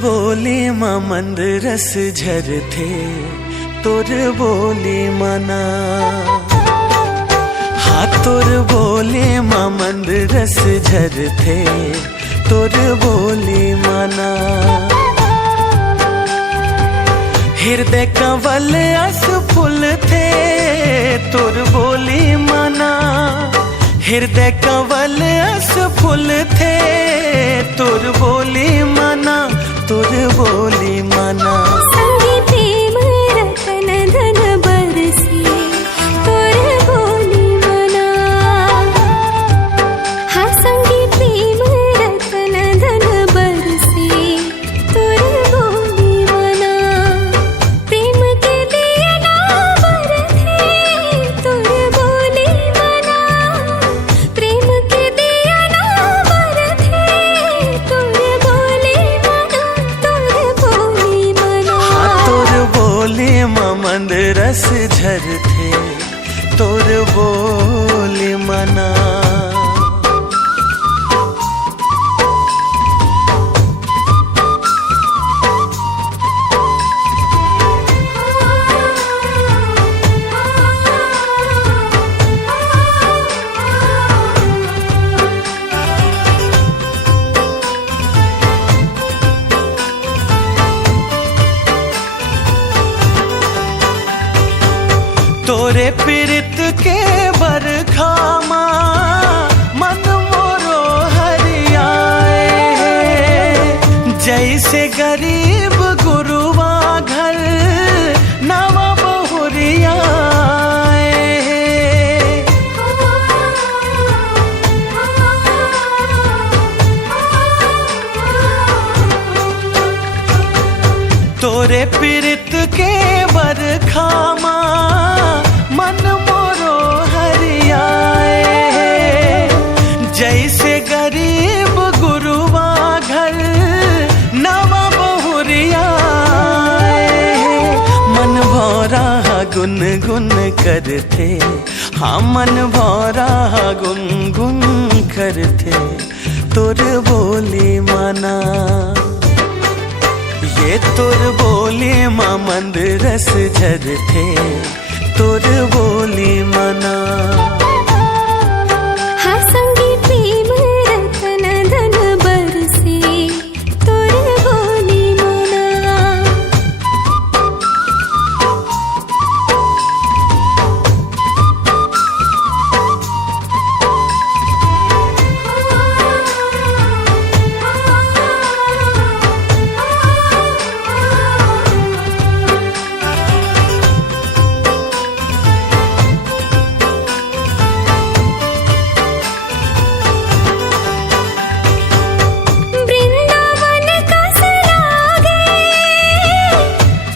बोली माँ मंद रस झरथे तोर बोली मना। हाँ तोर बोली माँ मंद रस झरथे तोर बोली मना। हृदय कंवल अस फूल थे तोर बोली मना। हृदय कंवल अस फूल थे तोर बोली मना। तोर बोली मना। संगी प्रेम रतन धन बरसी तोर बोली मना। हाँ संगी प्रेम रतन धन बरसी तोर बोली मना। प्रेम के दिया ना बरथे तोर बोली मना। प्रेम के दिया ना बरथे तोर बोली मना। तोर बोली मना। हाँ तोर बोली माँ मंद रस झरथे तोर बोली मना। तोरे पीरित के बरखामा मन मोरो हरियाए। जैसे गरीब गुरुआ घर नवा बहुरियाए। तोरे पीरित के बरखामा मन मोरो हरियाए। जैसे गरीब गुरुआ घर नवा बहुरियाए। मन भौरा गुन गुन करथे। हाँ मन भौरा गुन गुन करथे तोर बोली मना। ये तोर बोली माँ मंद रस झरथे तोर बोली मना। हाँ संगी प्रेम रतन धन बरसी तोर बोली मना। वृंदावन कस लागे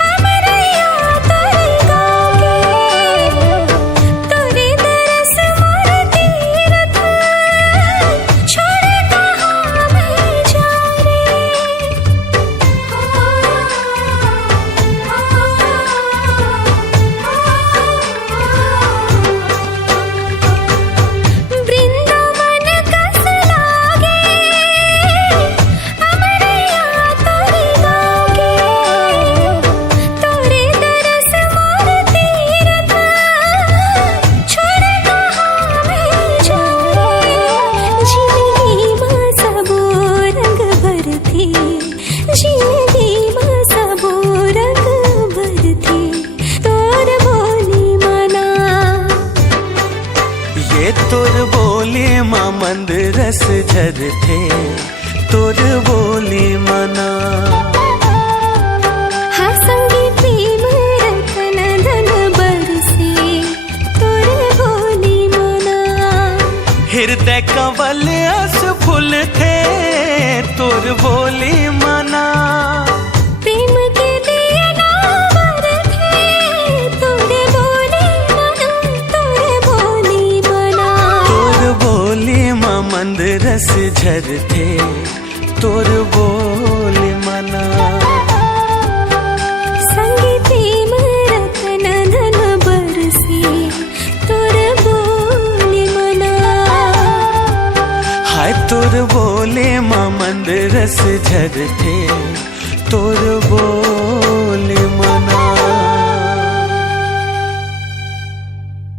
अमरैया तोर गागे। तोरे दरस मोर तीरथ छोड़ कहाँ मैं जा रे। वृंदावन कस लागे अमरैया तोर गागे। तोरे दरस मोर तीरथ छोड़ कहाँ मैं जा रे। जिंदगी माँ सबो रंग भरथी। जिंदगी माँ सबो रंग भरथी तोर बोली मना। ये तोर बोली माँ मंद रस झरथे तोर बोली मना। हाँ संगी प्रेम रतन धन बरसी तोर बोली मना। हृदय कंवल अस फूल थे तोर बोली मना। प्रेम के दिया ना बरथे तोर बोली मना। तोर बोली मना। तोर बोली माँ मंद रस झरथे तोर बोली मना। संगी प्रेम रतन धन बरसी तोर बोली मना। हाय तोर बोले माँ मंद रस झरथे तोर बोली मना।